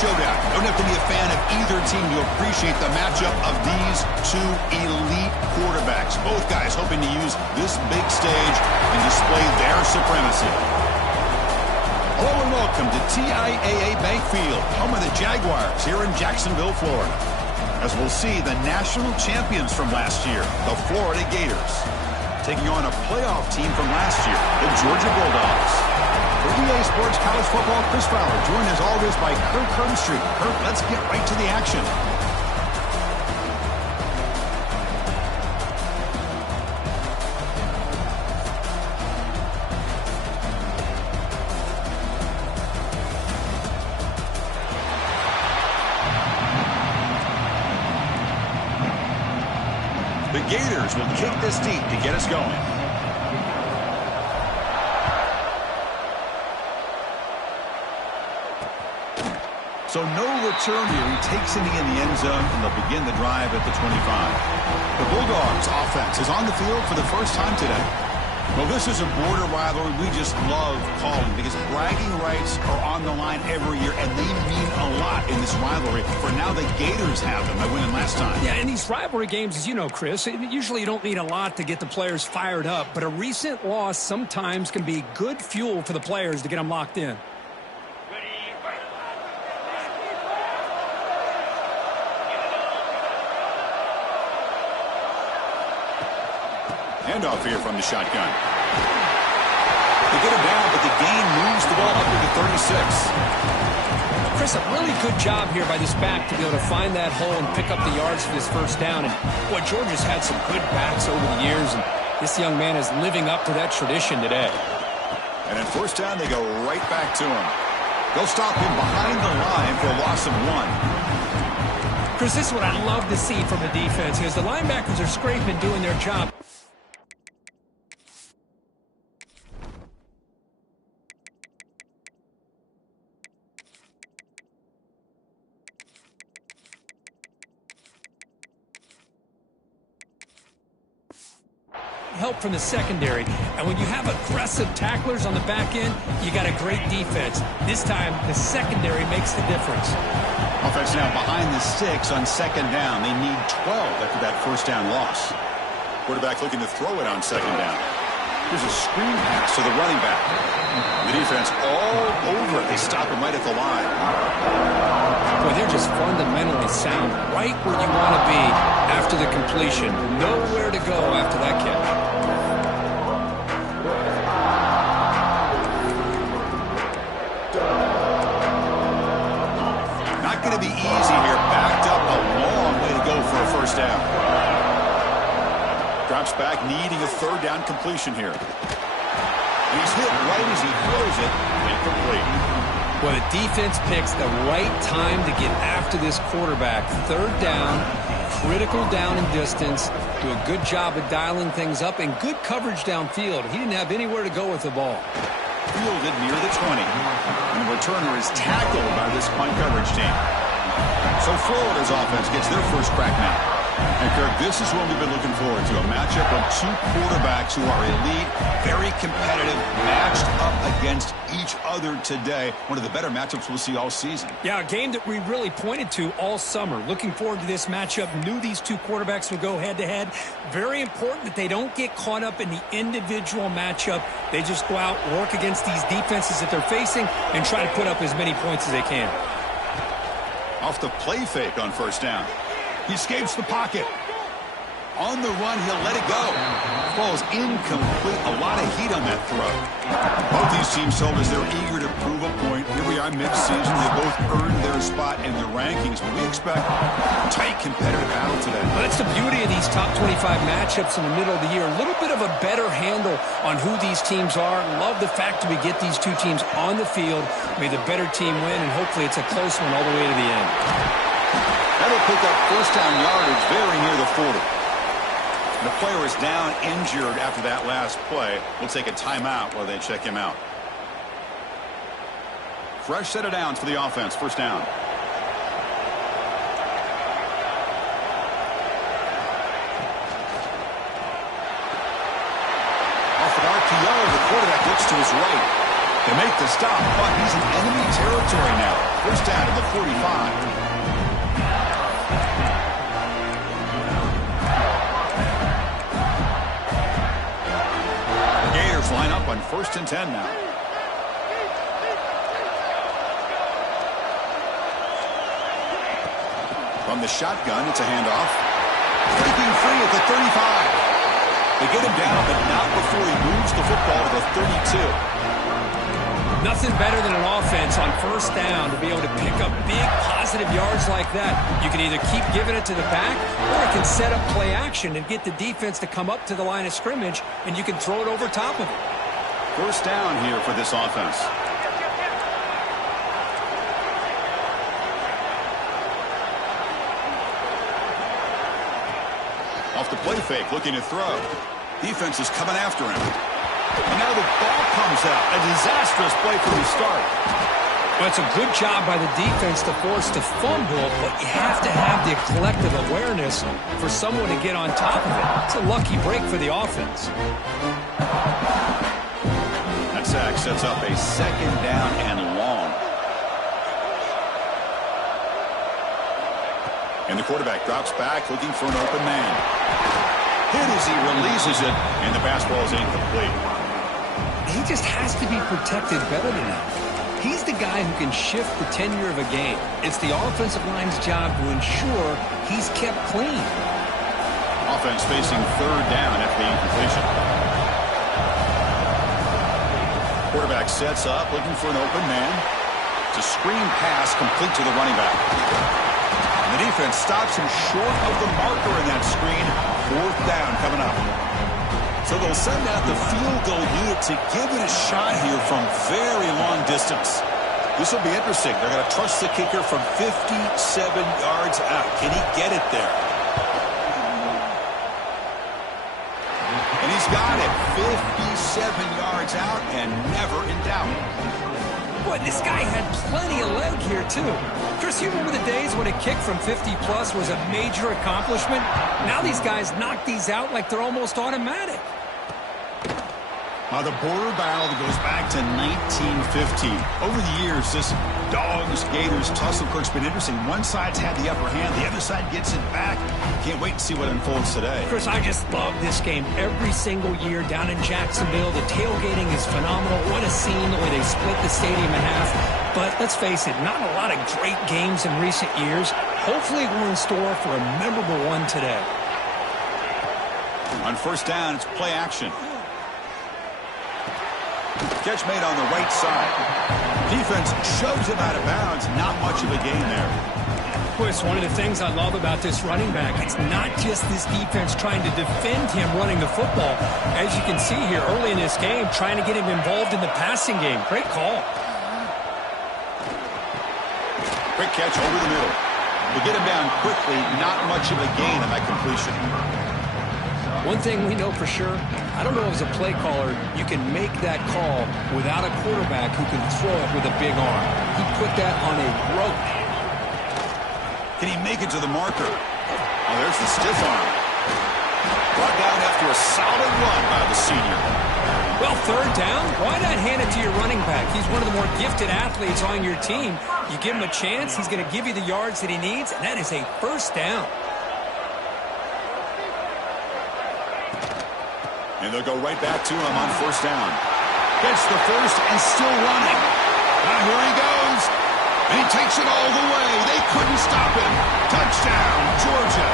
showdown. You don't have to be a fan of either team to appreciate the matchup of these two elite quarterbacks. Both guys hoping to use this big stage and display their supremacy. Hello and welcome to TIAA Bank Field, home of the Jaguars here in Jacksonville, Florida. As we'll see, the national champions from last year, the Florida Gators, taking on a playoff team from last year, the Georgia Bulldogs. For EA Sports College Football, Chris Fowler, joined as always by Kirk Herbstreit. Kirk, let's get right to the action. The Gators will kick this deep to get us going. So no return here. He takes it in the end zone, and they'll begin the drive at the 25. The Bulldogs offense is on the field for the first time today. Well, this is a border rivalry we just love calling because bragging rights are on the line every year, and they mean a lot in this rivalry. For now, the Gators have them by winning last time. Yeah, in these rivalry games, as you know, Chris, usually you don't need a lot to get the players fired up, but a recent loss sometimes can be good fuel for the players to get them locked in. Handoff here from the shotgun. They get him down, but the gain moves the ball up to the 36. Chris, a really good job here by this back to be able to find that hole and pick up the yards for this first down. And boy, Georgia's had some good backs over the years, and this young man is living up to that tradition today. And in first down, they go right back to him. They'll stop him behind the line for a loss of 1. Chris, this is what I love to see from the defense, because the linebackers are scraping, doing their job. Help from the secondary, and when you have aggressive tacklers on the back end, you got a great defense. This time, the secondary makes the difference. Offense now behind the 6 on second down. They need 12 after that first down loss. Quarterback looking to throw it on second down. Here's a screen pass to the running back. The defense all over it. They stop him right at the line. Boy, they're just fundamentally sound, right where you want to be after the completion. Nowhere to go after that catch. Not going to be easy here. Backed up a long way to go for a first down. Drops back, needing a third down completion here. He's hit right as he throws it. Incomplete. Well, the defense picks the right time to get after this quarterback. Third down, critical down and distance. Do a good job of dialing things up and good coverage downfield. He didn't have anywhere to go with the ball. Fielded near the 20. And the returner is tackled by this punt coverage team. So Florida's offense gets their first crack now. And Kirk, this is what we've been looking forward to, a matchup of two quarterbacks who are elite, very competitive, matched up against each other today. One of the better matchups we'll see all season. Yeah, a game that we really pointed to all summer. Looking forward to this matchup. Knew these two quarterbacks would go head-to-head. Very important that they don't get caught up in the individual matchup. They just go out, work against these defenses that they're facing, and try to put up as many points as they can. Off the play fake on first down. He escapes the pocket. On the run, he'll let it go. Falls incomplete. A lot of heat on that throw. Both these teams told us they're eager to prove a point. Here we are mid-season. They both earned their spot in the rankings, but we expect a tight competitive battle today. Well, that's the beauty of these top 25 matchups in the middle of the year. A little bit of a better handle on who these teams are. Love the fact that we get these two teams on the field. May the better team win, and hopefully it's a close one all the way to the end. That'll pick up first down yardage very near the 40. The player is down injured after that last play. We'll take a timeout while they check him out. Fresh set of downs for the offense. First down. Off an RPO, the quarterback looks to his right. They make the stop, but he's in enemy territory now. First down at the 45. The Gators line up on 1st and 10 now. From the shotgun, it's a handoff. Breaking free at the 35. They get him down, but not before he moves the football to the 32. Nothing better than an offense on 1st down to be able to pick up big positive yards like that. You can either keep giving it to the back, or it can set up play action and get the defense to come up to the line of scrimmage, and you can throw it over top of it. First down here for this offense. Off the play fake, looking to throw. Defense is coming after him. And now the ball comes out. A disastrous play from the start. Well, it's a good job by the defense to force the fumble, but you have to have the collective awareness for someone to get on top of it. It's a lucky break for the offense. That sack sets up a 2nd down and long. And the quarterback drops back, looking for an open man. Hit as he releases it, and the pass ball is incomplete. He just has to be protected better than that. He's the guy who can shift the tenure of a game. It's the offensive line's job to ensure he's kept clean. Offense facing 3rd down after the incompletion. Quarterback sets up, looking for an open man. It's a screen pass complete to the running back. And the defense stops him short of the marker in that screen. 4th down coming up. So they'll send out the field goal unit to give it a shot here from very long distance. This will be interesting. They're going to trust the kicker from 57 yards out. Can he get it there? And he's got it. 57 yards out and never in doubt. Boy, this guy had plenty of leg here, too. Chris, you remember the days when a kick from 50-plus was a major accomplishment? Now these guys knock these out like they're almost automatic. The border battle goes back to 1915. Over the years, this Dogs-Gators tussle has been interesting. One side's had the upper hand. The other side gets it back. Can't wait to see what unfolds today. Chris, I just love this game every single year down in Jacksonville. The tailgating is phenomenal. What a scene the way they split the stadium in half. But let's face it, not a lot of great games in recent years. Hopefully we're in store for a memorable one today. On 1st down, it's play action. Catch made on the right side. Defense shoves him out of bounds. Not much of a gain there. Boy, it's one of the things I love about this running back. It's not just this defense trying to defend him running the football. As you can see here early in this game, trying to get him involved in the passing game. Great call. Quick catch over the middle. To get him down quickly, not much of a gain on that completion. One thing we know for sure, I don't know as a play caller, you can make that call without a quarterback who can throw it with a big arm. He put that on a rope. Can he make it to the marker? Oh, there's the stiff arm. Brought down after a solid run by the senior. Well, 3rd down, why not hand it to your running back? He's one of the more gifted athletes on your team. You give him a chance, he's going to give you the yards that he needs, and that is a 1st down. And they'll go right back to him on 1st down. Gets the first and still running. Now here he goes. And he takes it all the way. They couldn't stop him. Touchdown, Georgia.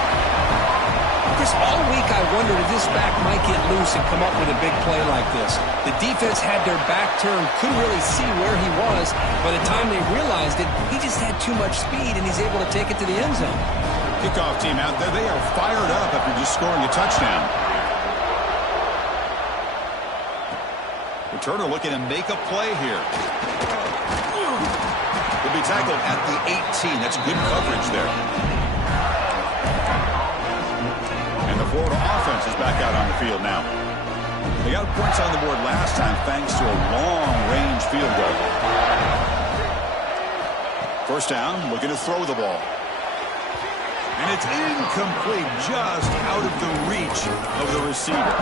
Chris, all week I wondered if this back might get loose and come up with a big play like this. The defense had their back turned, couldn't really see where he was. By the time they realized it, he just had too much speed, and he's able to take it to the end zone. Kickoff team out there, they are fired up after just scoring a touchdown. Returner looking to make a play here. Will be tackled at the 18. That's good coverage there. And the Florida offense is back out on the field now. They got points on the board last time thanks to a long-range field goal. 1st down, looking to throw the ball. And it's incomplete, just out of the reach of the receiver.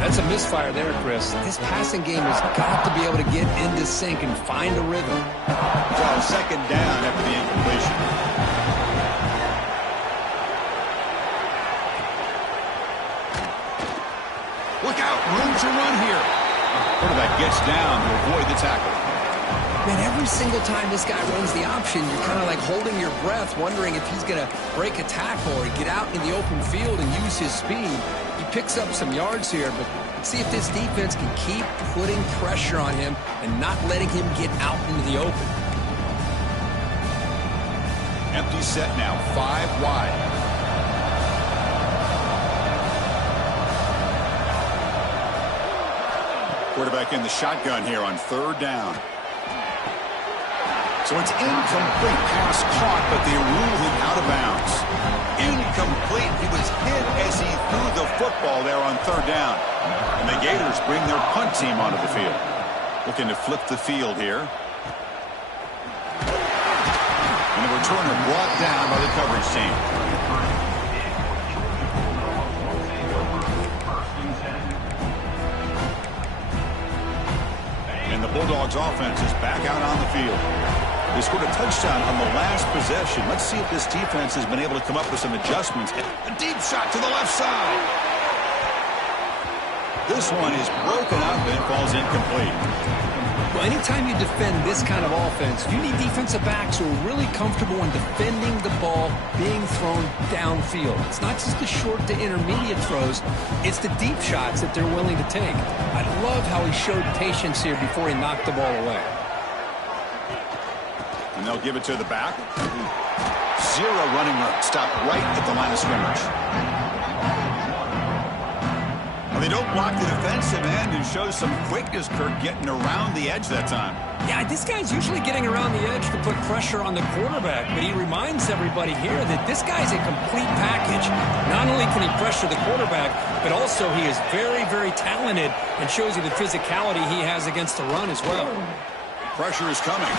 That's a misfire there, Chris. This passing game has got to be able to get into sync and find a rhythm. So second down after the incompletion. Look out, room to run here. Quarterback gets down to avoid the tackle. Man, every single time this guy runs the option, you're kind of like holding your breath, wondering if he's going to break a tackle or get out in the open field and use his speed. He picks up some yards here, but let's see if this defense can keep putting pressure on him and not letting him get out into the open. Empty set now, 5 wide. Quarterback in the shotgun here on third down. So it's incomplete, pass caught, but they rule him out of bounds. Incomplete. He was hit as he threw the football there on third down. And the Gators bring their punt team onto the field. Looking to flip the field here. And the returner brought down by the coverage team. And the Bulldogs offense is back out on the field. They scored a touchdown on the last possession. Let's see if this defense has been able to come up with some adjustments. A deep shot to the left side. This one is broken up and falls incomplete. Well, anytime you defend this kind of offense, you need defensive backs who are really comfortable in defending the ball being thrown downfield. It's not just the short to intermediate throws. It's the deep shots that they're willing to take. I love how he showed patience here before he knocked the ball away. And they'll give it to the back. Zero running room. Stop right at the line of scrimmage. Well, they don't block the defensive end and show some quickness, Kirk, getting around the edge that time. Yeah, this guy's usually getting around the edge to put pressure on the quarterback, but he reminds everybody here that this guy's a complete package. Not only can he pressure the quarterback, but also he is very, very talented and shows you the physicality he has against the run as well. Pressure is coming.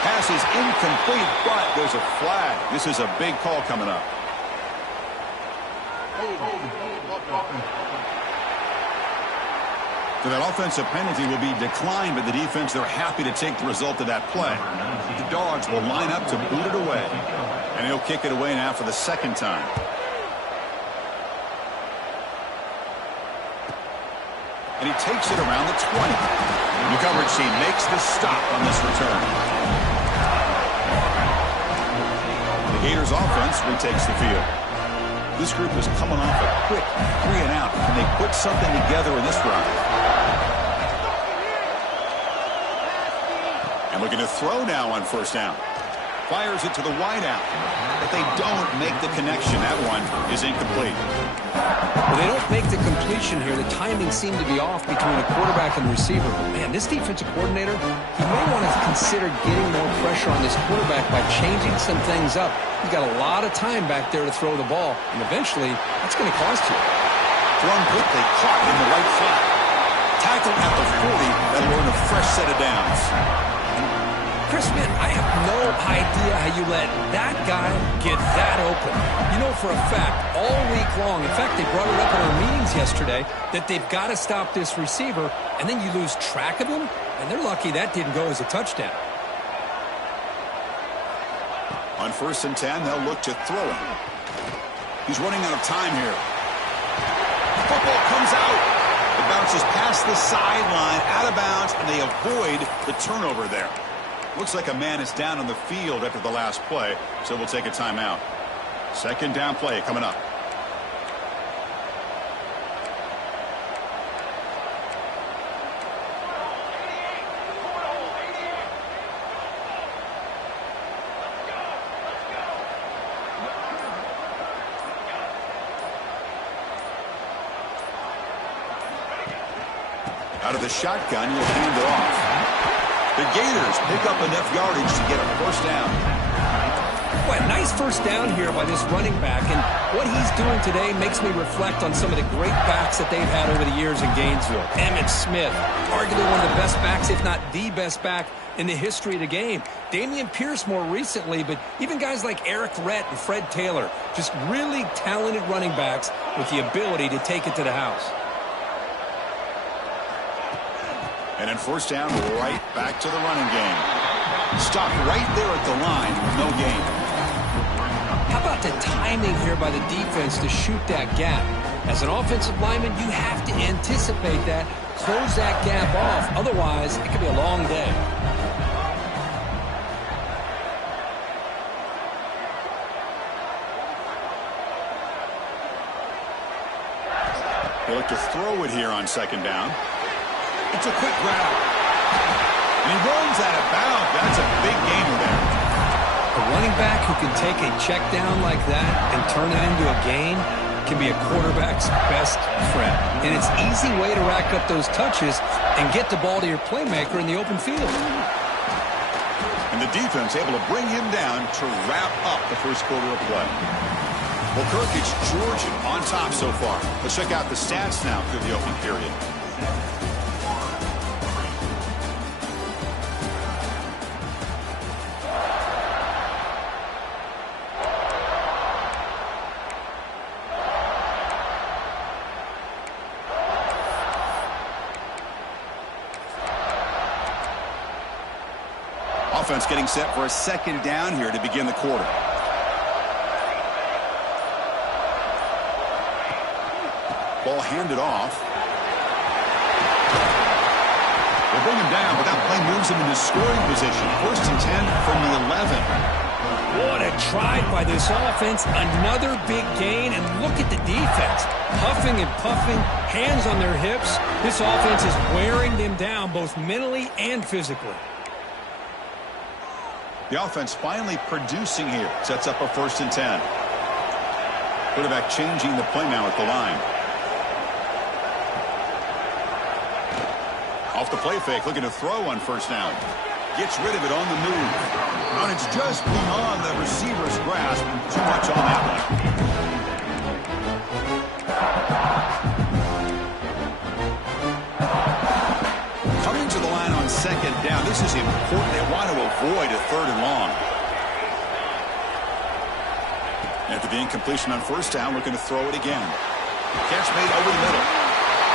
Pass is incomplete, but there's a flag. This is a big call coming up. So that offensive penalty will be declined by the defense. They're happy to take the result of that play. The Dogs will line up to boot it away. And he'll kick it away now for the second time. And he takes it around the 20. The coverage team makes the stop on this return. The Gators offense retakes the field. This group is coming off a quick 3 and out. Can they put something together in this run? And looking to throw now on first down. Fires it to the wide out. But they don't make the connection. That one is incomplete. Well, they don't make the completion here. The timing seemed to be off between the quarterback and the receiver. But, man, this defensive coordinator, he may want to consider getting more pressure on this quarterback by changing some things up. He's got a lot of time back there to throw the ball, and eventually that's going to cost you. Thrown quickly, caught in the right flat. Tackled at the 40, that'll earn a fresh set of downs. Chris, man, I have no idea how you let that guy get that open. You know for a fact, all week long, in fact, they brought it up in our meetings yesterday, that they've got to stop this receiver, and then you lose track of him, and they're lucky that didn't go as a touchdown. On first and 10, they'll look to throw him. He's running out of time here. Football comes out. It bounces past the sideline, out of bounds, and they avoid the turnover there. Looks like a man is down on the field after the last play, so we'll take a timeout. Second down play coming up. Out of the shotgun, you'll hand it off. The Gators pick up enough yardage to get a first down. Boy, nice first down here by this running back, and what he's doing today makes me reflect on some of the great backs that they've had over the years in Gainesville. Emmitt Smith, arguably one of the best backs, if not the best back in the history of the game. Dameon Pierce more recently, but even guys like Eric Rhett and Fred Taylor, just really talented running backs with the ability to take it to the house. And then first down, right back to the running game. Stopped right there at the line with no gain. How about the timing here by the defense to shoot that gap? As an offensive lineman, you have to anticipate that, close that gap off. Otherwise, it could be a long day. They look to throw it here on second down. It's a quick grab. And he runs out of bounds. That's a big gainer there. A running back who can take a check down like that and turn it into a gain can be a quarterback's best friend. And it's an easy way to rack up those touches and get the ball to your playmaker in the open field. And the defense able to bring him down to wrap up the first quarter of play. Well, Kirk, it's Georgia on top so far. Let's check out the stats now through the opening period. Offense getting set for a second down here to begin the quarter. Ball handed off. We'll bring him down, but that play moves him into scoring position. First and 10 from the 11. What a try by this offense. Another big gain, and look at the defense. Huffing and puffing, hands on their hips. This offense is wearing them down both mentally and physically. The offense finally producing here. Sets up a first and 10. Quarterback changing the play now at the line. Off the play fake, looking to throw on first down. Gets rid of it on the move. And it's just beyond the receiver's grasp. Too much on that one. Coming to the line on second down. This is important. They want to avoid a third and long. After the incompletion on first down, looking to throw it again. Catch made over the middle.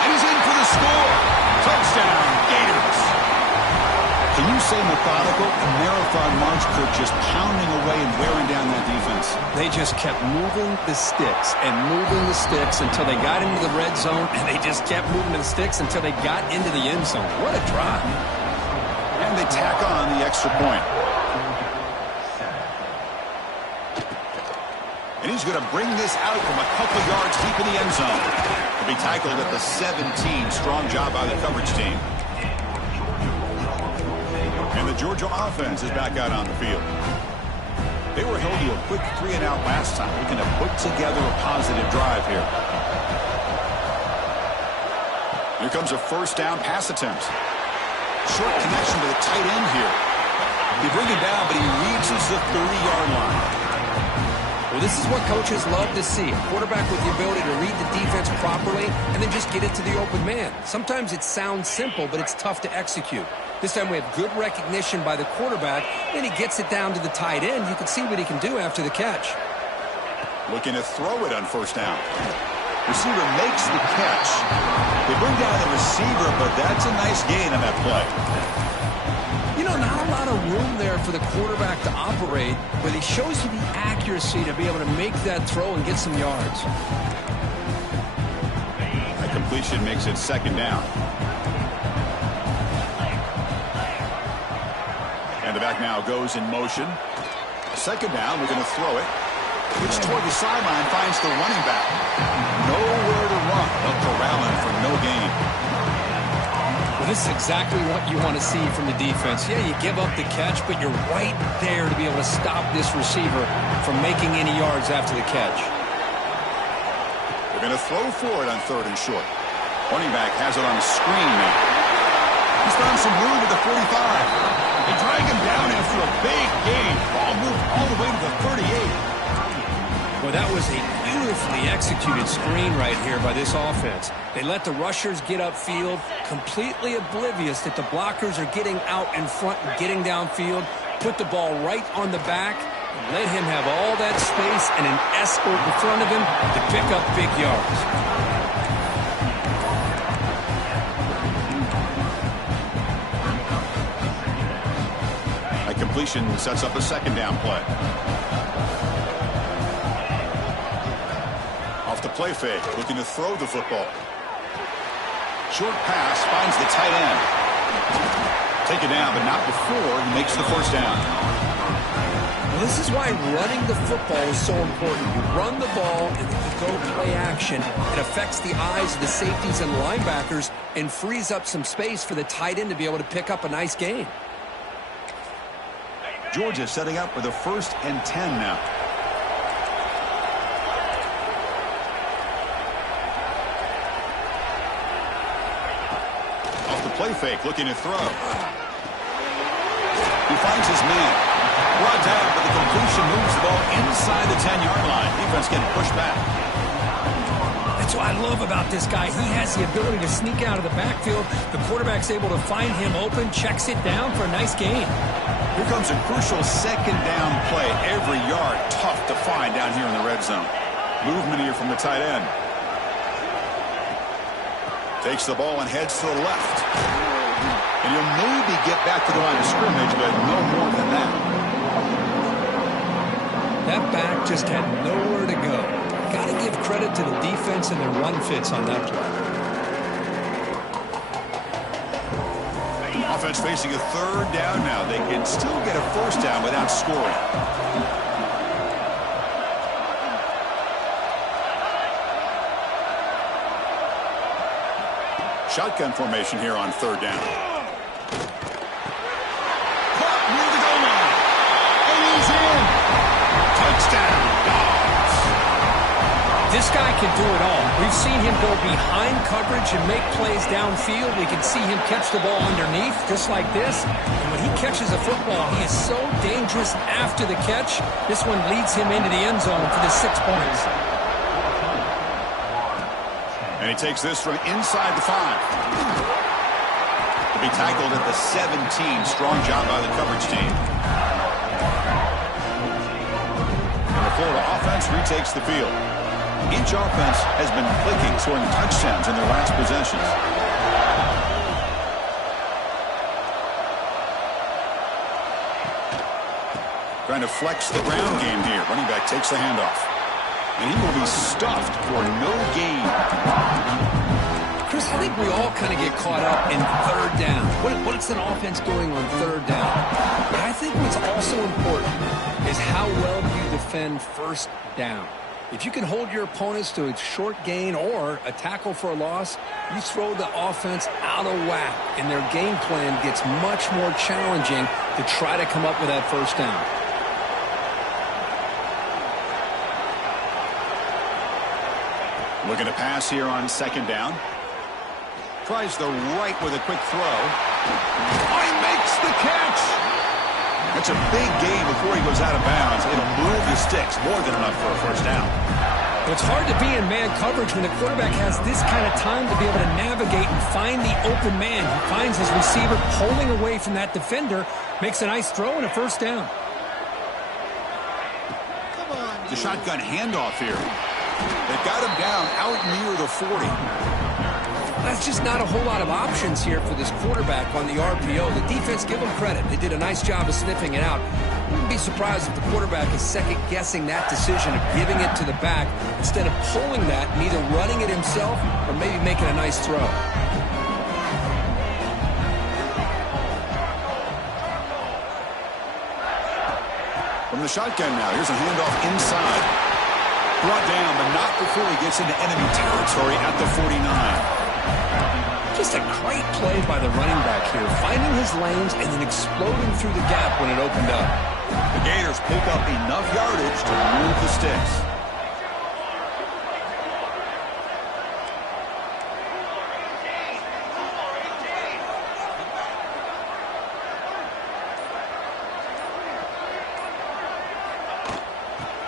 And he's in for the score. Touchdown, Gators. Can you say methodical? A marathon march, Kirk, just pounding away and wearing down that defense. They just kept moving the sticks and moving the sticks until they got into the red zone, and they just kept moving the sticks until they got into the end zone. What a drive. And they tack on the extra point. And he's going to bring this out from a couple yards deep in the end zone. To be tackled at the 17. Strong job by the coverage team. And the Georgia offense is back out on the field. They were held to a quick 3-and-out last time, looking to put together a positive drive here. Here comes a first down pass attempt. Short connection to the tight end here. They bring him down, but he reaches the 30-yard line. Well, this is what coaches love to see. A quarterback with the ability to read the defense properly and then just get it to the open man. Sometimes it sounds simple, but it's tough to execute. This time we have good recognition by the quarterback, and he gets it down to the tight end. You can see what he can do after the catch. Looking to throw it on first down. Receiver makes the catch. They bring down the receiver, but that's a nice gain on that play. You know, not a lot of room there for the quarterback to operate, but he shows you the accuracy to be able to make that throw and get some yards. That completion makes it second down. And the back now goes in motion. Second down, we're going to throw it. Gets toward the sideline, finds the running back. Nowhere to run. They'll corral him for no gain. Well, this is exactly what you want to see from the defense. Yeah, you give up the catch, but you're right there to be able to stop this receiver from making any yards after the catch. They're going to throw for it on third and short. Running back has it on the screen now. He's found some room at the 45. They drag him down after a big gain. Ball moved all the way to the 38. Well, that was a beautiful beautifully executed screen right here by this offense. They let the rushers get upfield, completely oblivious that the blockers are getting out in front and getting downfield, put the ball right on the back, and let him have all that space and an escort in front of him to pick up big yards. A completion sets up a second down play. Off the play fake, looking to throw the football. Short pass finds the tight end. Take it down, but not before he makes the first down. Well, this is why running the football is so important. You run the ball and then you go play action. It affects the eyes of the safeties and linebackers and frees up some space for the tight end to be able to pick up a nice gain. Georgia setting up with a 1st and 10 now. Off the play fake, looking to throw. He finds his man. Brought down, but the completion moves the ball inside the 10-yard line. Defense getting pushed back. That's what I love about this guy. He has the ability to sneak out of the backfield. The quarterback's able to find him open, checks it down for a nice gain. Here comes a crucial second down play. Every yard tough to find down here in the red zone. Movement here from the tight end. Takes the ball and heads to the left. And he'll maybe get back to the line of scrimmage, but no more than that. That back just had nowhere to go. Got to give credit to the defense and their run fits on that play. Offense facing a 3rd down now. They can still get a 1st down without scoring. Shotgun formation here on 3rd down. Caught near the goal line. And he's in. Touchdown, Dogs. This guy can do it all. We've seen him go behind coverage and make plays downfield. We can see him catch the ball underneath, just like this. And when he catches a football, he is so dangerous after the catch. This one leads him into the end zone for the 6 points. And he takes this from inside the 5. To be tackled at the 17. Strong job by the coverage team. And the Florida offense retakes the field. Each offense has been clicking, scoring touchdowns in their last possessions. Trying to flex the ground game here. Running back takes the handoff. And he will be stuffed for no gain. Chris, I think we all kind of get caught up in 3rd down. What's an offense doing on 3rd down? But I think what's also important is how well you defend 1st down. If you can hold your opponents to a short gain or a tackle for a loss, you throw the offense out of whack, and their game plan gets much more challenging to try to come up with that 1st down. Looking to pass here on 2nd down. Tries the right with a quick throw. Oh, he makes the catch. That's a big gain before he goes out of bounds. It'll move the sticks, more than enough for a 1st down. It's hard to be in man coverage when the quarterback has this kind of time to be able to navigate and find the open man. He finds his receiver pulling away from that defender, makes a nice throw and a 1st down. The shotgun handoff here. They got him down out near the 40. That's just not a whole lot of options here for this quarterback on the RPO. The defense, give them credit. They did a nice job of sniffing it out. Wouldn't be surprised if the quarterback is second-guessing that decision of giving it to the back instead of pulling that and either running it himself or maybe making a nice throw. From the shotgun now, here's a handoff inside. Brought down, but not before he gets into enemy territory at the 49. Just a great play by the running back here, finding his lanes and then exploding through the gap when it opened up. The Gators pick up enough yardage to move the sticks.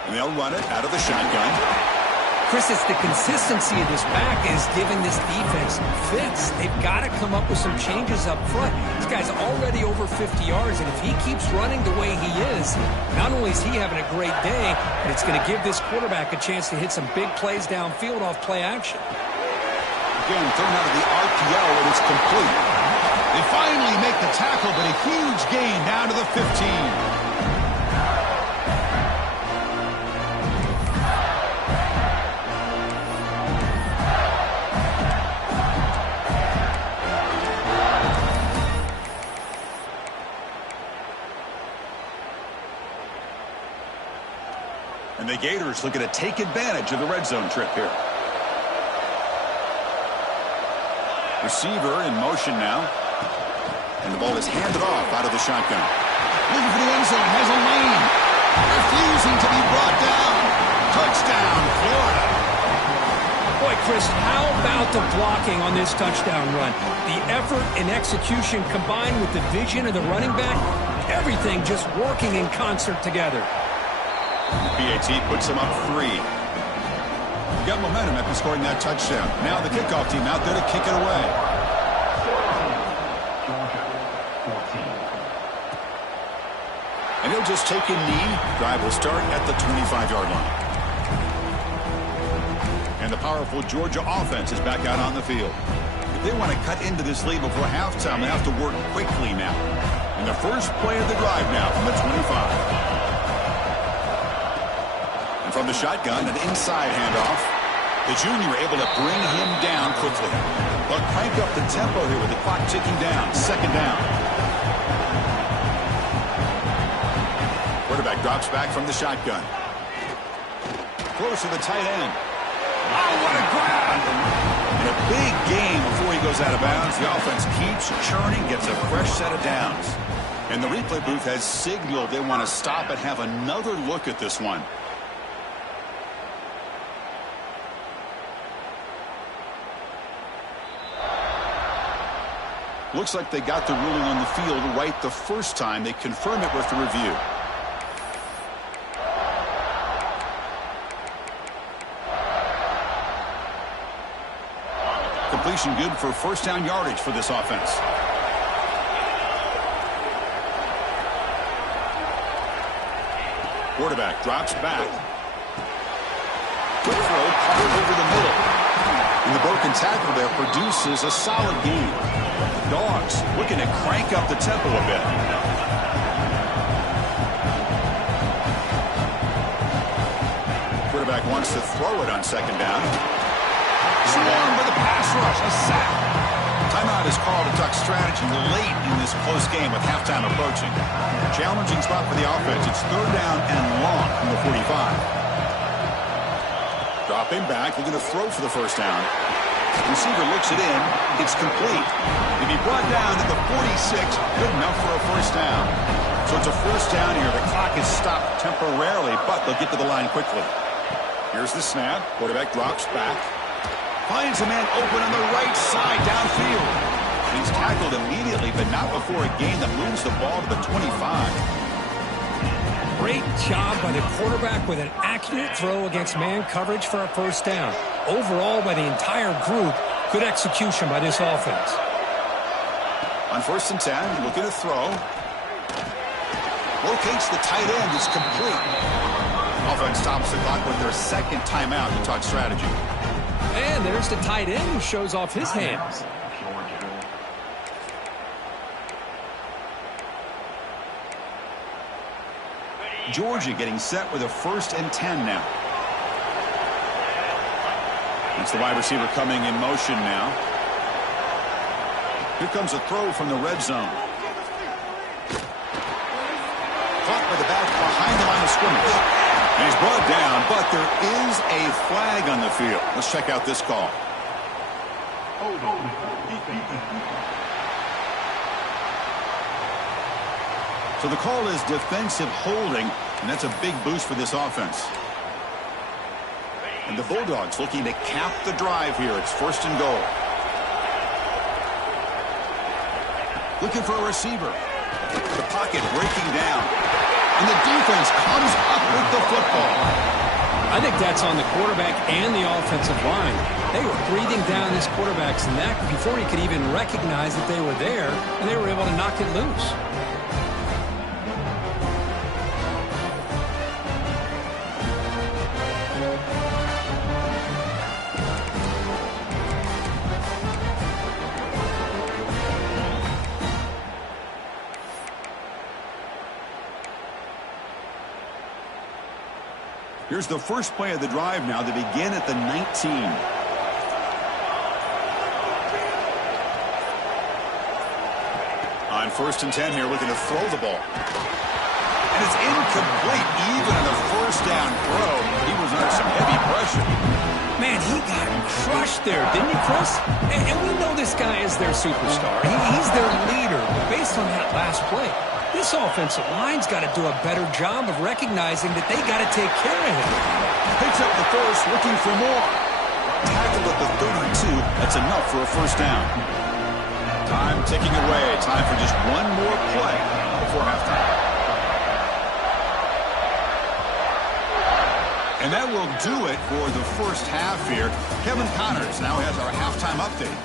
And they'll run it out of the shotgun. Chris, it's the consistency of this back is giving this defense fits. They've got to come up with some changes up front. This guy's already over 50 yards, and if he keeps running the way he is, not only is he having a great day, but it's going to give this quarterback a chance to hit some big plays downfield off play action. Again, thrown out of the RPO, and it's complete. They finally make the tackle, but a huge gain down to the 15. And the Gators looking to take advantage of the red zone trip here. Receiver in motion now. And the ball is handed off out of the shotgun. Looking for the end zone. Has a lane. Refusing to be brought down. Touchdown, Florida. Boy, Chris, how about the blocking on this touchdown run? The effort and execution combined with the vision of the running back. Everything just working in concert together. PAT puts them up 3. Got momentum after scoring that touchdown. Now the kickoff team out there to kick it away. And he'll just take a knee. Drive will start at the 25-yard line. And the powerful Georgia offense is back out on the field. If they want to cut into this lead before halftime, they have to work quickly now. And the first play of the drive now from the 25. From the shotgun, an inside handoff. The junior able to bring him down quickly. But crank up the tempo here with the clock ticking down. Second down. Quarterback drops back from the shotgun. Close to the tight end. Oh, what a grab! And a big gain before he goes out of bounds. The offense keeps churning, gets a fresh set of downs. And the replay booth has signaled they want to stop and have another look at this one. Looks like they got the ruling on the field right the first time. They confirm it with the review. Completion good for first down yardage for this offense. Quarterback drops back. Quick throw, caught over the middle. And the broken tackle there produces a solid gain. Dogs looking to crank up the tempo a bit. Quarterback wants to throw it on second down. Swarmed by the pass rush. A sack. Timeout is called to duck strategy late in this close game with halftime approaching. Challenging spot for the offense. It's third down and long from the 45. Dropping back, looking to throw for the first down. Receiver looks it in. It's complete. If he brought down to the 46, good enough for a first down. So it's a first down here. The clock is stopped temporarily, but they'll get to the line quickly. Here's the snap. Quarterback drops back. Finds a man open on the right side downfield. He's tackled immediately, but not before a gain that moves the ball to the 25. Great job by the quarterback with an accurate throw against man coverage for a first down. Overall, by the entire group, good execution by this offense. On first and 10, looking to throw. Locates the tight end. It's complete. Offense stops the clock with their second timeout to talk strategy. And there's the tight end who shows off his hands. Georgia getting set with a first and 10 now. It's the wide receiver coming in motion now. Here comes a throw from the red zone. Caught by the back behind the line of scrimmage. And he's brought down, but there is a flag on the field. Let's check out this call. So the call is defensive holding, and that's a big boost for this offense. And the Bulldogs looking to cap the drive here. It's first and goal. Looking for a receiver. The pocket breaking down. And the defense comes up with the football. I think that's on the quarterback and the offensive line. They were breathing down this quarterback's neck before he could even recognize that they were there, and they were able to knock it loose. Here's the first play of the drive now. They begin at the 19. On 1st and 10 here, looking to throw the ball. And it's incomplete, even in the first down throw. He was under some heavy pressure. Man, he got crushed there, didn't he, Chris? And we know this guy is their superstar. He's their leader. But based on that last play, this offensive line's got to do a better job of recognizing that they got to take care of him. Picks up the first, looking for more. Tackled at the 32. That's enough for a first down. Time ticking away. Time for just one more play before halftime. And that will do it for the first half here. Kevin Connors now has our halftime update.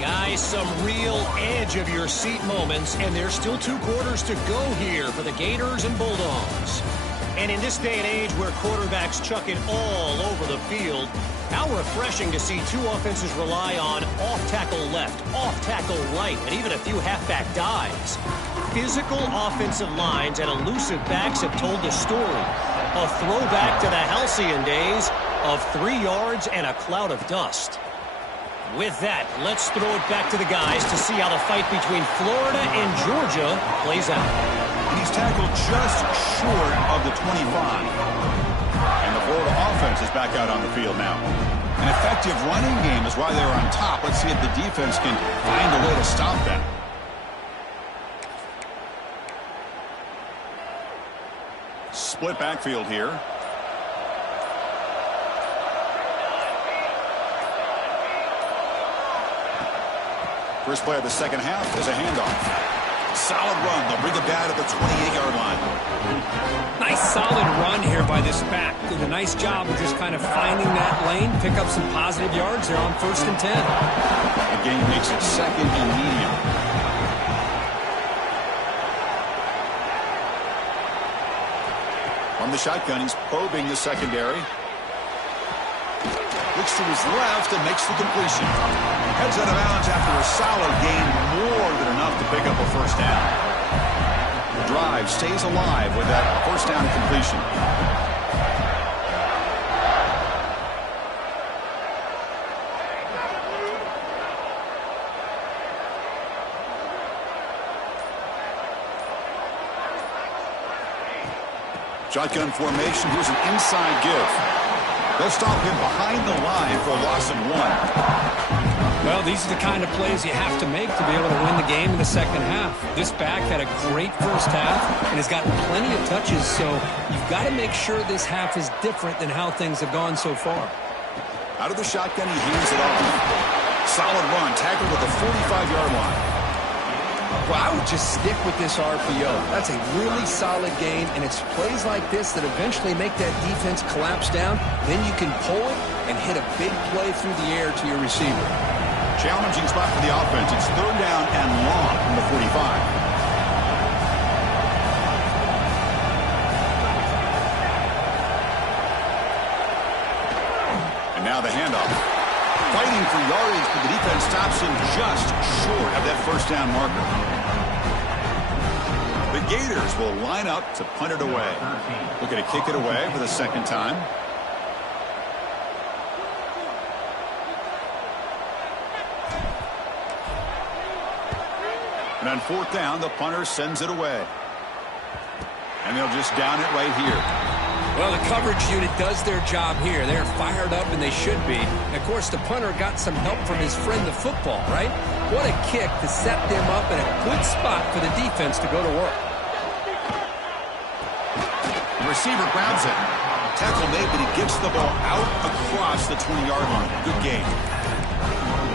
Guys, some real edge-of-your-seat moments, and there's still 2 quarters to go here for the Gators and Bulldogs. And in this day and age where quarterbacks chuck it all over the field, how refreshing to see 2 offenses rely on off-tackle left, off-tackle right, and even a few halfback dives. Physical offensive lines and elusive backs have told the story. A throwback to the halcyon days of 3 yards and a cloud of dust. With that, let's throw it back to the guys to see how the fight between Florida and Georgia plays out. And he's tackled just short of the 25. And the Florida offense is back out on the field now. An effective running game is why they're on top. Let's see if the defense can find a way to stop that. Split backfield here. First play of the second half is a handoff. Solid run. They'll bring it down at the 28-yard line. Nice solid run here by this back. Did a nice job of just kind of finding that lane, pick up some positive yards there on 1st and 10. The game makes it 2nd and medium. From the shotgun, he's probing the secondary. Looks to his left and makes the completion. Heads out of bounds after a solid gain, more than enough to pick up a first down. The drive stays alive with that first down completion. Shotgun formation. Here's an inside give. They'll stop him behind the line for a loss of 1. Well, these are the kind of plays you have to make to be able to win the game in the second half. This back had a great first half and has gotten plenty of touches, so you've got to make sure this half is different than how things have gone so far. Out of the shotgun, he hands it off. Solid run, tackled at the 45-yard line. Well, I would just stick with this RPO. That's a really solid game, and it's plays like this that eventually make that defense collapse down. Then you can pull it and hit a big play through the air to your receiver. Challenging spot for the offense. It's 3rd down and long from the 45. And now the handoff. Fighting for yardage, but the defense stops him just short of that first down marker. The Gators will line up to punt it away. Looking to kick it away for the 2nd time. And on 4th down, the punter sends it away. And they'll just down it right here. Well, the coverage unit does their job here. They're fired up, and they should be. And of course, the punter got some help from his friend, the football, right? What a kick to set them up in a good spot for the defense to go to work. The receiver grabs it. Tackle made, but he gets the ball out across the 20-yard line. Good game.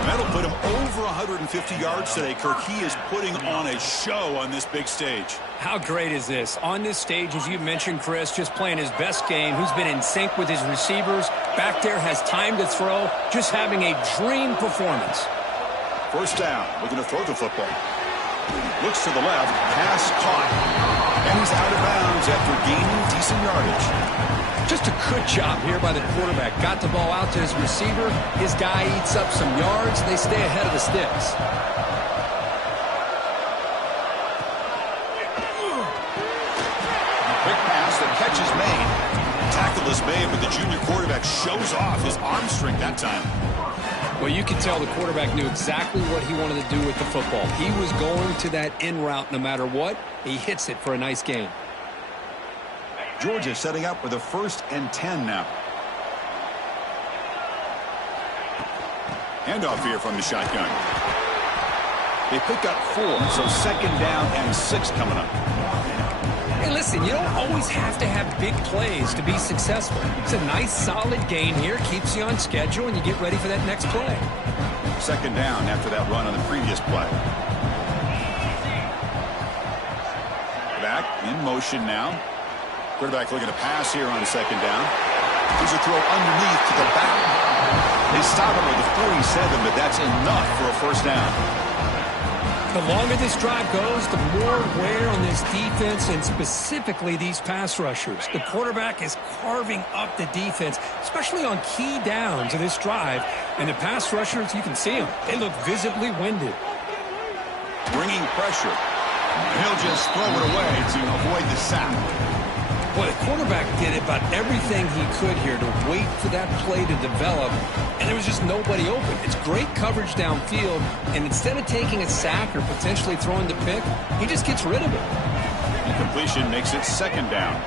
That'll put him over 150 yards today, Kirk. He is putting on a show on this big stage. How great is this? On this stage, as you mentioned, Chris, just playing his best game. Who's been in sync with his receivers. Back there, has time to throw. Just having a dream performance. First down. Looking to throw the football. Looks to the left. Pass caught. And he's out of bounds after gaining decent yardage. Just a good job here by the quarterback. Got the ball out to his receiver. His guy eats up some yards. They stay ahead of the sticks. Quick pass, the catch is made. Tackle is made, but the junior quarterback shows off his arm strength that time. Well, you can tell the quarterback knew exactly what he wanted to do with the football. He was going to that in route no matter what. He hits it for a nice gain. Georgia setting up with a 1st and 10 now. Handoff here from the shotgun. They pick up 4, so 2nd down and 6 coming up. Hey, listen, you don't always have to have big plays to be successful. It's a nice, solid gain here. Keeps you on schedule, and you get ready for that next play. 2nd down after that run on the previous play. Back in motion now. Quarterback looking to pass here on 2nd down. Here's a throw underneath to the back. They stop it with the 47, but that's enough for a 1st down. The longer this drive goes, the more wear on this defense and specifically these pass rushers. The quarterback is carving up the defense, especially on key downs of this drive. And the pass rushers, you can see them. They look visibly winded. Bringing pressure. And he'll just throw it away to avoid the sack. Well, the quarterback did about everything he could here to wait for that play to develop, and there was just nobody open. It's great coverage downfield, and instead of taking a sack or potentially throwing the pick, he just gets rid of it. Incompletion makes it 2nd down.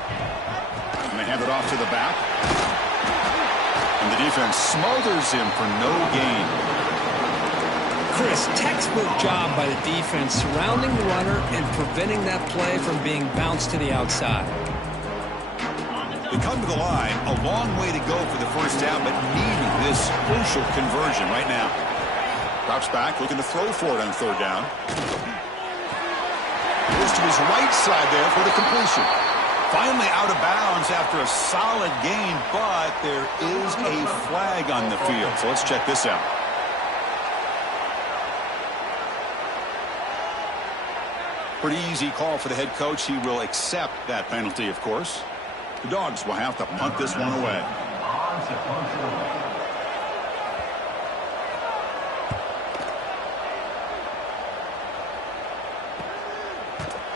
And they hand it off to the back. And the defense smothers him for no gain. Chris, textbook job by the defense surrounding the runner and preventing that play from being bounced to the outside. They come to the line, a long way to go for the 1st down, but needing this crucial conversion right now. Drops back, looking to throw for it on 3rd down. Goes to his right side there for the completion. Finally out of bounds after a solid gain, but there is a flag on the field. So let's check this out. Pretty easy call for the head coach. He will accept that penalty, of course. The Dogs will have to punt this one away.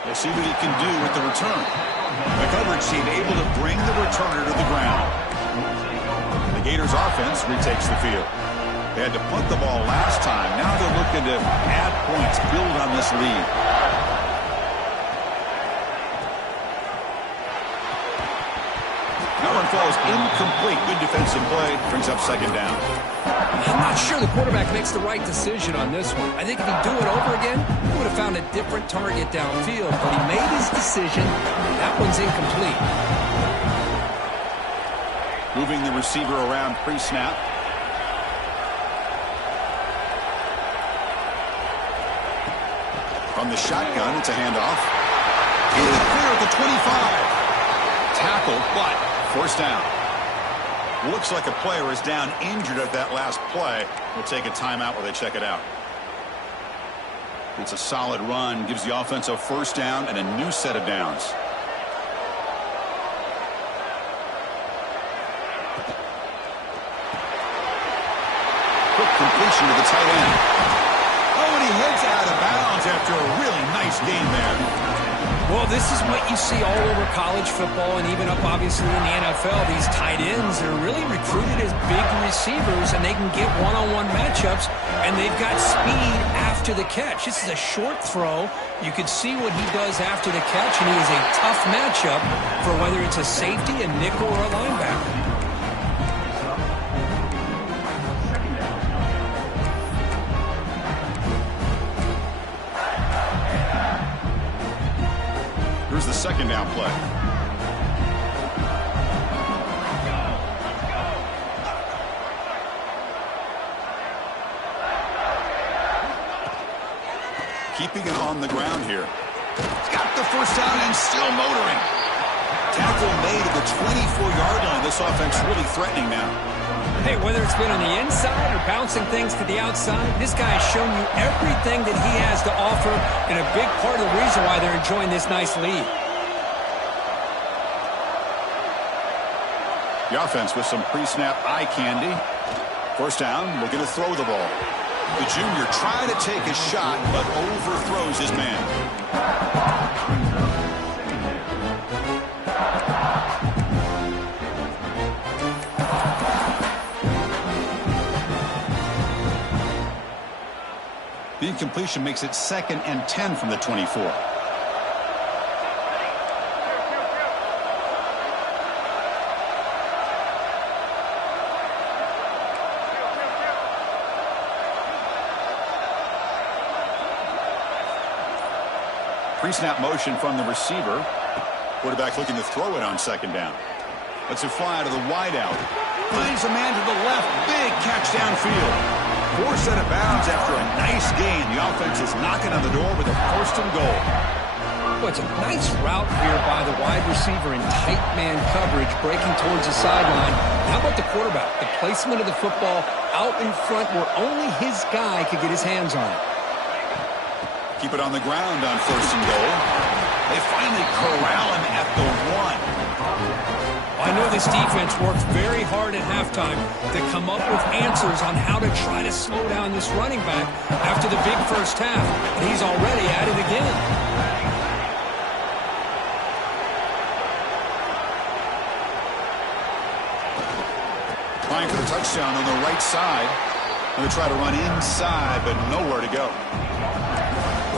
We'll see what he can do with the return. The coverage team able to bring the returner to the ground. The Gators offense retakes the field. They had to punt the ball last time. Now they're looking to add points, build on this lead. That one falls incomplete. Good defensive play. Brings up 2nd down. I'm not sure the quarterback makes the right decision on this one. I think if he'd do it over again, he would have found a different target downfield. But he made his decision. That one's incomplete. Moving the receiver around pre-snap. From the shotgun, it's a handoff. It is clear at the 25. Tackle, but 1st down. Looks like a player is down injured at that last play. We'll take a timeout while they check it out. It's a solid run. Gives the offense a 1st down and a new set of downs. Quick completion to the tight end. Oh, and he heads out of bounds after a really nice game there. Well, this is what you see all over college football and even up, obviously, in the NFL. These tight ends are really recruited as big receivers, and they can get one-on-one matchups, and they've got speed after the catch. This is a short throw. You can see what he does after the catch, and he is a tough matchup for whether it's a safety, a nickel, or a linebacker. Here's the 2nd down play. on the ground here. He's got the first down and still motoring. Tackle made at the 24-yard line. This offense really threatening now. Hey, whether it's been on the inside or bouncing things to the outside, this guy has shown you everything that he has to offer, and a big part of the reason why they're enjoying this nice lead. The offense with some pre-snap eye candy. First down, looking to throw the ball. The junior trying to take a shot, but overthrows his man. The incompletion makes it 2nd and 10 from the 24. Pre-snap motion from the receiver. Quarterback looking to throw it on 2nd down. Lets it fly to the wideout. Finds a man to the left. Big catch downfield. Forced out of bounds after a nice gain. The offense is knocking on the door with a 1st and goal. Well, it's a nice route here by the wide receiver in tight man coverage, breaking towards the sideline. How about the quarterback? The placement of the football out in front where only his guy could get his hands on it. Keep it on the ground on 1st and goal. They finally corral him at the 1. I know this defense worked very hard at halftime to come up with answers on how to try to slow down this running back after the big first half, and he's already at it again. Trying for the touchdown on the right side. Going to try to run inside, but nowhere to go.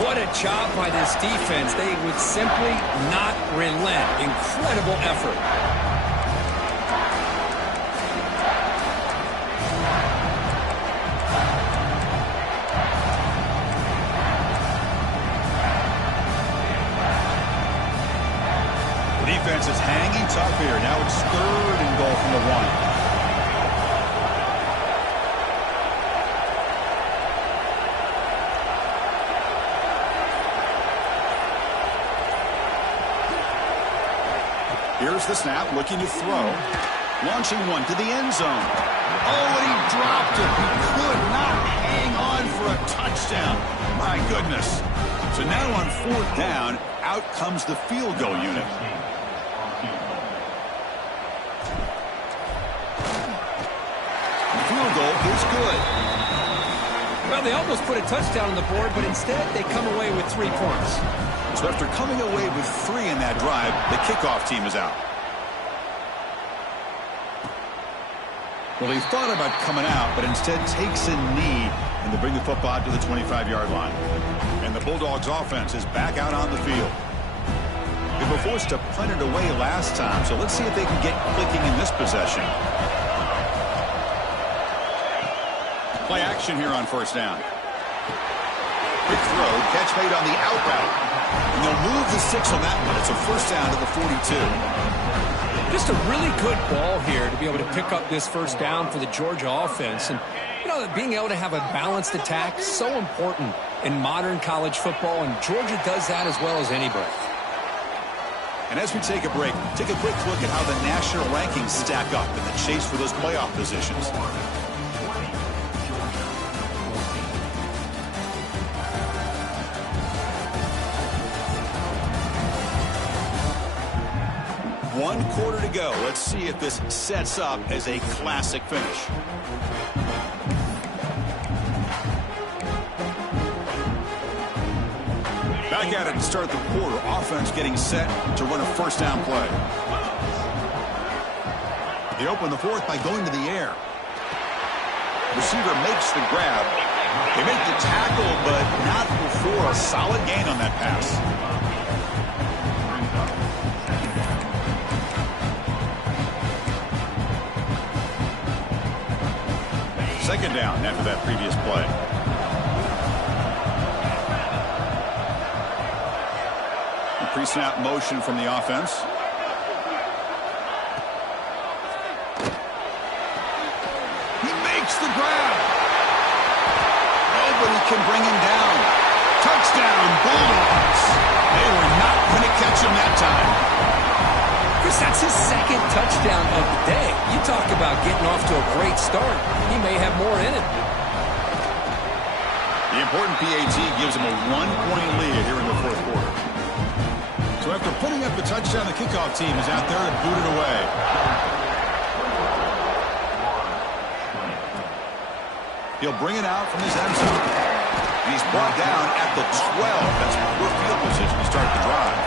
What a job by this defense. They would simply not relent. Incredible effort. The defense is hanging tough here. Now it's 3rd and goal from the 1. Here's the snap, looking to throw. Launching one to the end zone. Oh, and he dropped it. He could not hang on for a touchdown. My goodness. So now on 4th down, out comes the field goal unit. The field goal is good. Well, they almost put a touchdown on the board, but instead they come away with 3 points. So after coming away with 3 in that drive, the kickoff team is out. Well, he thought about coming out, but instead takes a knee and to bring the football out to the 25-yard line. And the Bulldogs offense is back out on the field. They were forced to punt it away last time, so let's see if they can get clicking in this possession. Play action here on 1st down. Quick throw, catch made on the out route. And they'll move the 6 on that one. It's a 1st down to the 42. Just a really good ball here to be able to pick up this 1st down for the Georgia offense. And, you know, being able to have a balanced attack is so important in modern college football, and Georgia does that as well as anybody. And as we take a break, take a quick look at how the national rankings stack up in the chase for those playoff positions. One quarter to go. Let's see if this sets up as a classic finish. Back at it to start the quarter. Offense getting set to run a 1st down play. They open the 4th by going to the air. Receiver makes the grab. They make the tackle, but not before a solid gain on that pass. 2nd down after that previous play. A pre-snap motion from the offense. He makes the grab. Nobody can bring him down. Touchdown, Bulldogs. touchdown of the day. You talk about getting off to a great start. He may have more in it. The important PAT gives him a 1-point lead here in the fourth quarter. So after putting up the touchdown, the kickoff team is out there and booted away. He'll bring it out from his end zone. And he's brought down at the 12. That's poor field position to start the drive.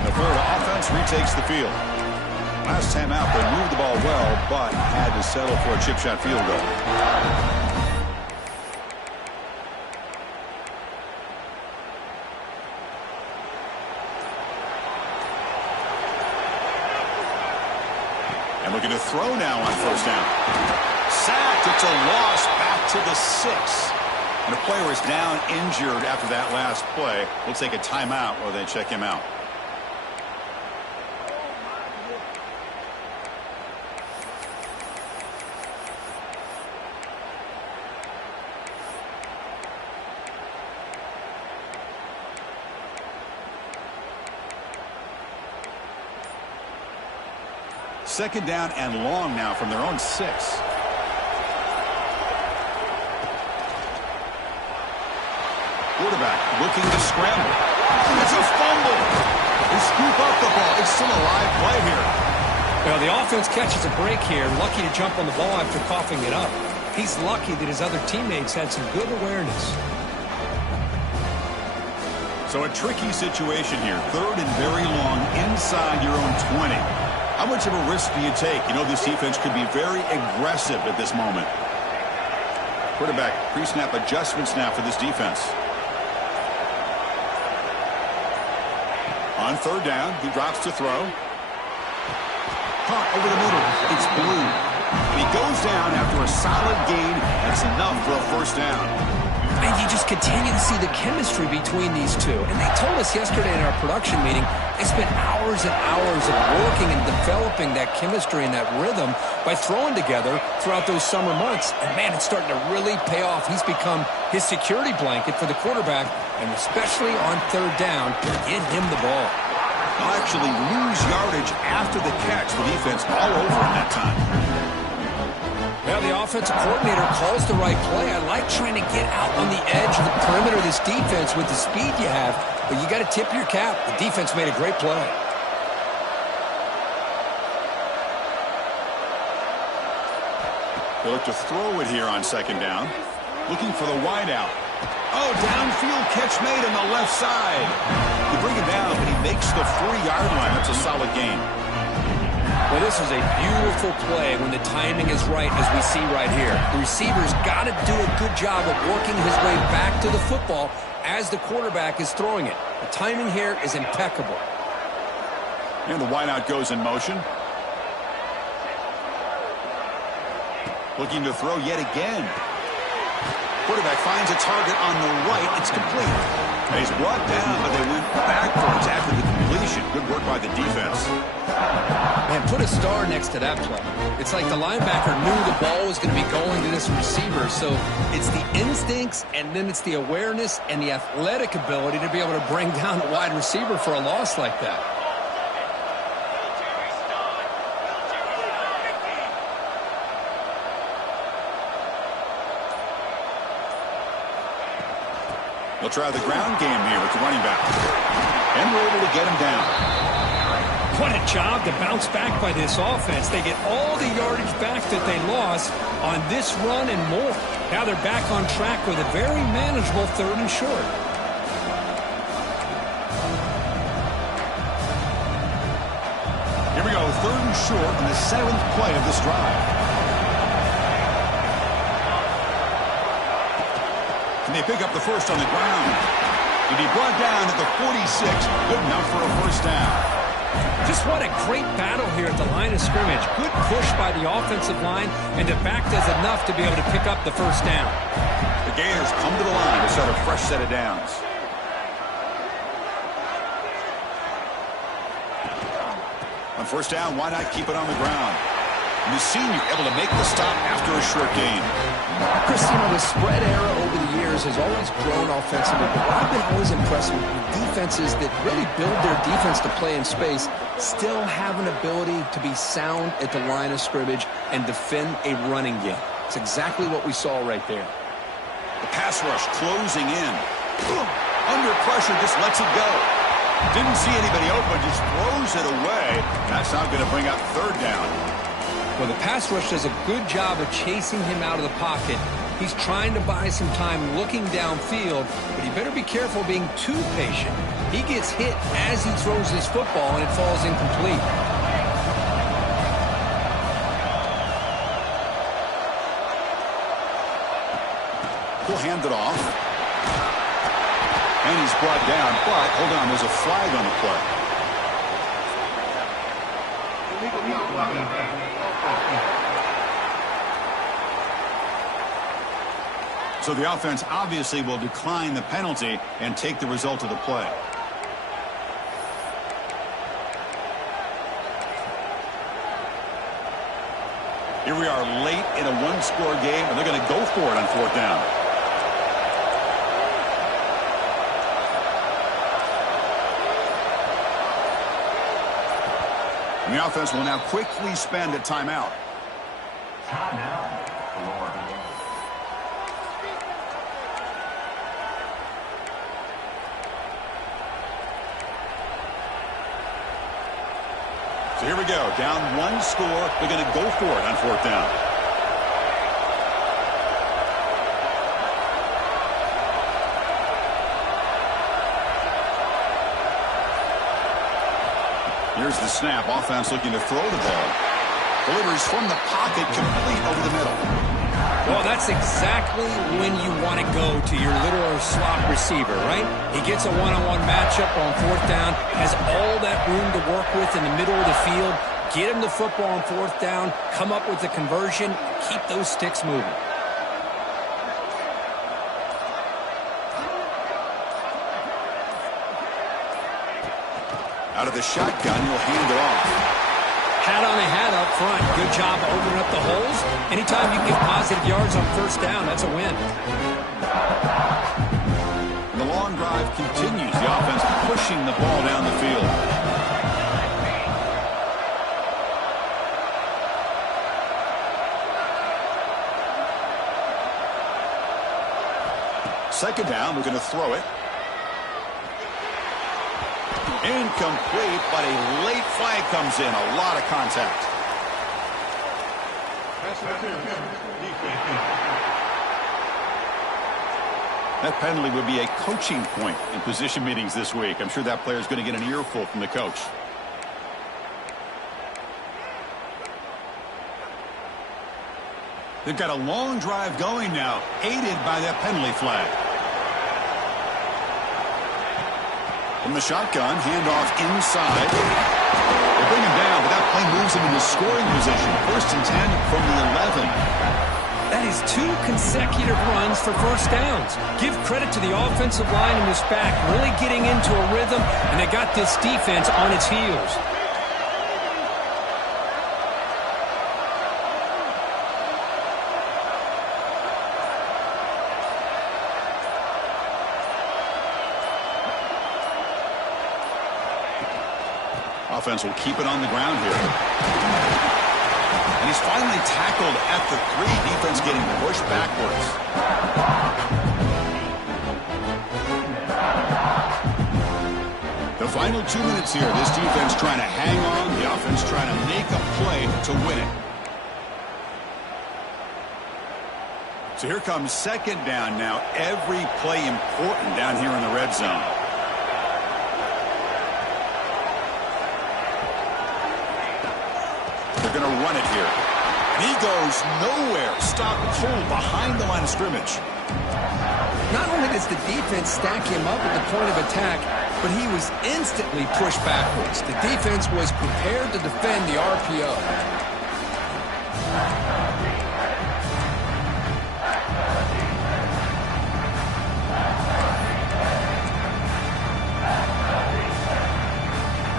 And the Florida offense retakes the field. Last time out, they moved the ball well, but had to settle for a chip shot field goal. And looking to throw now on first down. Sacked. It's a loss back to the 6. And the player is down injured after that last play. We'll take a timeout while they check him out. Second down and long now from their own 6. Quarterback looking to scramble. It's a fumble. They scoop up the ball. It's still a live play here. Well, the offense catches a break here. Lucky to jump on the ball after coughing it up. He's lucky that his other teammates had some good awareness. So a tricky situation here. Third and very long inside your own 20. How much of a risk do you take? You know this defense could be very aggressive at this moment. Quarterback pre-snap adjustments now for this defense. On third down, he drops to throw. Caught over the middle. It's Blue. And he goes down after a solid gain. That's enough for a first down. And you just continue to see the chemistry between these two. And they told us yesterday in our production meeting, they spent hours and hours of working and developing that chemistry and that rhythm by throwing together throughout those summer months. And, man, it's starting to really pay off. He's become his security blanket for the quarterback, and especially on third down, get him the ball. They'll actually lose yardage after the catch. The defense all over him that time. Well, the offensive coordinator calls the right play. I like trying to get out on the edge of the perimeter of this defense with the speed you have, but you got to tip your cap. The defense made a great play. They look to throw it here on second down. Looking for the wide out. Oh, downfield catch made on the left side. They bring him down, but he makes the 4-yard line. That's a solid gain. Well, this is a beautiful play when the timing is right, as we see right here. The receiver's got to do a good job of working his way back to the football as the quarterback is throwing it. The timing here is impeccable. And the wideout goes in motion. Looking to throw yet again. Quarterback finds a target on the right. It's complete. And he's brought down, but they went backwards after the completion. Good work by the defense. Man, put a star next to that play. It's like the linebacker knew the ball was going to be going to this receiver. So it's the instincts, and then it's the awareness and the athletic ability to be able to bring down a wide receiver for a loss like that. They'll try the ground game here with the running back. And we're able to get him down. What a job to bounce back by this offense. They get all the yardage back that they lost on this run and more. Now they're back on track with a very manageable third and short. Here we go, third and short on the 7th play of this drive. And they pick up the first on the ground. And he brought down at the 46. Good enough for a first down. Just what a great battle here at the line of scrimmage. Good push by the offensive line, and the back does enough to be able to pick up the first down. The Gators come to the line to start a fresh set of downs. On first down, why not keep it on the ground? And the senior able to make the stop after a short gain. Christina, the spread era over the years has always grown offensively, but what I've been always impressed with defenses that really build their defense to play in space still have an ability to be sound at the line of scrimmage and defend a running game. It's exactly what we saw right there. The pass rush closing in. Under pressure, just lets it go. Didn't see anybody open, just throws it away. That's not going to bring up third down. Well, the pass rush does a good job of chasing him out of the pocket. He's trying to buy some time looking downfield, but he better be careful being too patient. He gets hit as he throws his football, and it falls incomplete. He'll hand it off. And he's brought down, but hold on, there's a flag on the play. So the offense obviously will decline the penalty and take the result of the play. Here we are late in a one-score game, and they're going to go for it on fourth down. And the offense will now quickly spend a timeout. So here we go, down one score. They're going to go for it on fourth down. Here's the snap. Offense looking to throw the ball. Delivers from the pocket, complete over the middle. Well, that's exactly when you want to go to your little slot receiver, right? He gets a one-on-one matchup on fourth down, has all that room to work with in the middle of the field. Get him the football on fourth down, come up with the conversion, keep those sticks moving. Out of the shotgun, he'll hand it off. Hat on the hat up front. Good job opening up the holes. Anytime you get positive yards on first down, that's a win. The long drive continues. The offense pushing the ball down the field. Second down, we're going to throw it. Incomplete, but a late flag comes in. A lot of contact. That penalty would be a coaching point in position meetings this week. I'm sure that player is going to get an earful from the coach. They've got a long drive going now, aided by that penalty flag. From the shotgun, handoff inside. They bring him down, but that play moves him into scoring position. 1st and 10 from the 11. That is 2 consecutive runs for first downs. Give credit to the offensive line in this back, really getting into a rhythm, and they got this defense on its heels. Offense will keep it on the ground here. And he's finally tackled at the 3. Defense getting pushed backwards. The final 2 minutes here. This defense trying to hang on. The offense trying to make a play to win it. So here comes second down now. Every play important down here in the red zone. They're going to run it here. And he goes nowhere. Stop pulled behind the line of scrimmage. Not only does the defense stack him up at the point of attack, but he was instantly pushed backwards. The defense was prepared to defend the RPO.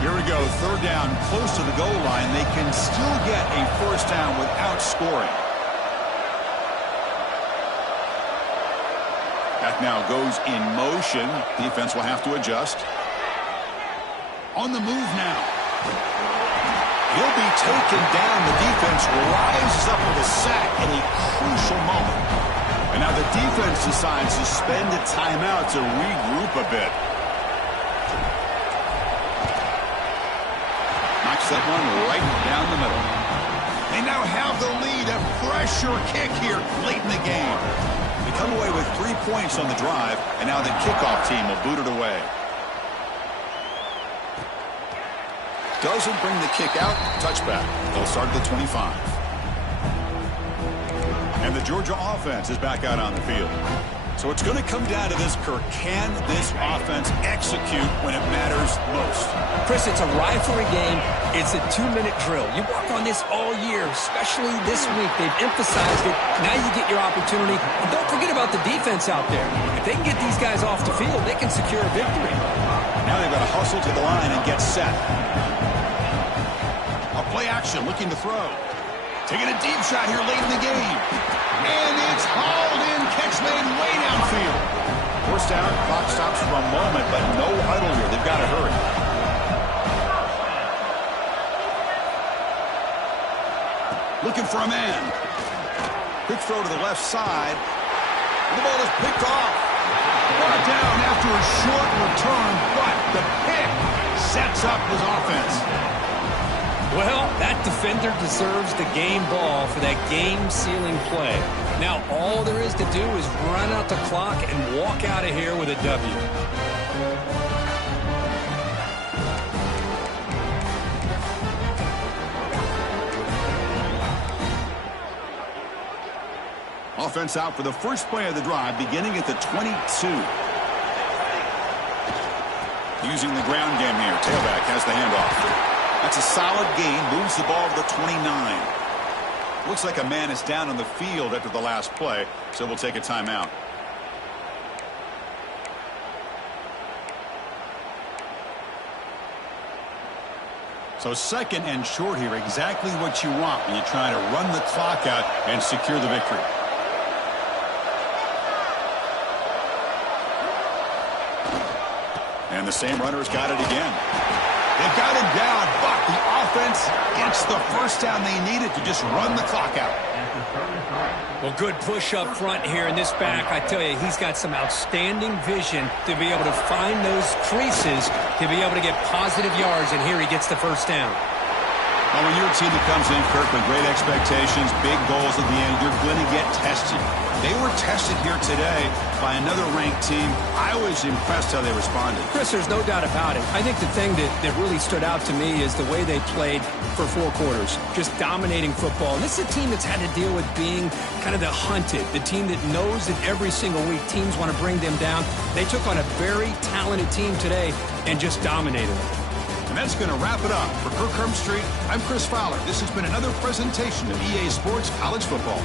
Here we go, third down, close to the goal line. They can still get a first down without scoring. That now goes in motion. Defense will have to adjust. On the move now. He'll be taken down. The defense rises up with a sack in a crucial moment. And now the defense decides to spend a timeout to regroup a bit. Knocks that one right down the middle. They now have the lead. A pressure kick here late in the game. They come away with 3 points on the drive, and now the kickoff team will boot it away. Doesn't bring the kick out. Touchback. They'll start at the 25. And the Georgia offense is back out on the field. So it's going to come down to this, Kirk. Can this offense execute when it matters most? Chris, it's a rivalry game. It's a 2-minute drill. You work on this all year, especially this week. They've emphasized it. Now you get your opportunity. And don't forget about the defense out there. If they can get these guys off the field, they can secure a victory. Now they've got to hustle to the line and get set. A play action, looking to throw. Taking a deep shot here late in the game. And it's hauled in. Catch made way downfield. First down, clock stops for a moment, but no huddle here. They've got to hurry. Looking for a man. Quick throw to the left side. The ball is picked off. Brought down after a short return, but the pick sets up his offense. Well, that defender deserves the game ball for that game-sealing play. Now, all there is to do is run out the clock and walk out of here with a W. Offense out for the first play of the drive, beginning at the 22. Using the ground game here. Tailback has the handoff. That's a solid gain. Moves the ball to the 29. Looks like a man is down on the field after the last play, so we'll take a timeout. So second and short here, exactly what you want when you try to run the clock out and secure the victory. And the same runner's got it again. They've got him down, but the offense gets the first down they needed to just run the clock out. Well, good push up front here in this back. I tell you, he's got some outstanding vision to be able to find those creases to be able to get positive yards, and here he gets the first down. Well, when you're a team that comes in, Kirk, with great expectations, big goals at the end, you're going to get tested. They were tested here today by another ranked team. I was impressed how they responded. Chris, there's no doubt about it. I think the thing that really stood out to me is the way they played for 4 quarters, just dominating football. And this is a team that's had to deal with being kind of the hunted, the team that knows that every single week teams want to bring them down. They took on a very talented team today and just dominated them. And that's going to wrap it up. For Kirk Street, I'm Chris Fowler. This has been another presentation of EA Sports College Football.